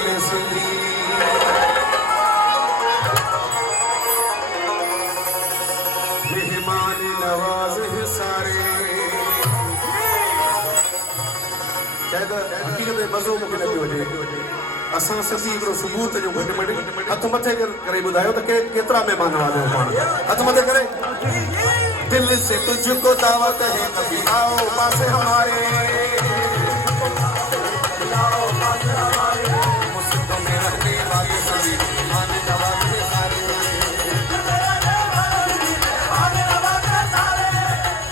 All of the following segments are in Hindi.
वाले सिंधी मेहमान नवाज है सारे शायद हकीकत में मज़ो मूंखे लॻियो हुजे असां सिंधी हिकिड़ो सबूत जो घटि में घटि हथ मथे करे ॿुधायो त केतिरा महिमान नवाज़ पाण हथ मथे करे दिल से तुझको दावत है कभी आओ पास हमारे मुसीबतों में रहने वाले सभी मेहमान नवाज है सारे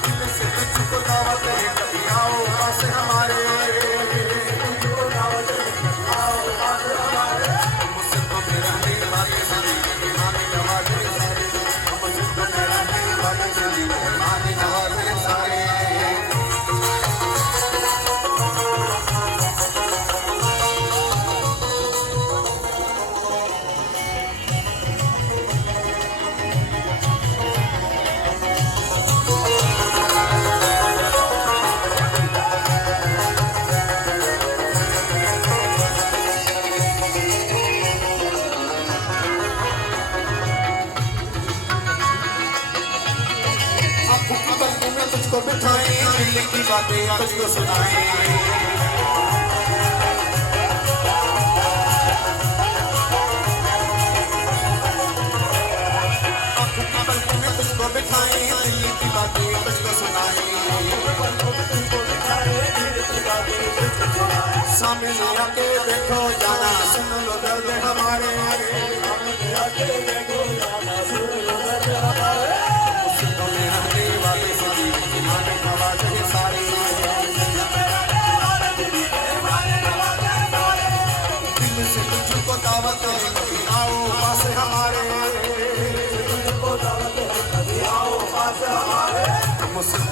दिल से तुझको दावत है कभी आओ पास हमारे मुसीबतों में रहने वाले सभी मेहमान नवाज है सारे मुसीबतों में रहने वाले सभी मेहमान नवाज है सारे तुझको बिठाए दिल की बातें तुझको सुनाए तुझको बिठाए दिल की बातें तुझको सुनाए सामने आके देखो जाना सुन लो दर्द हमारे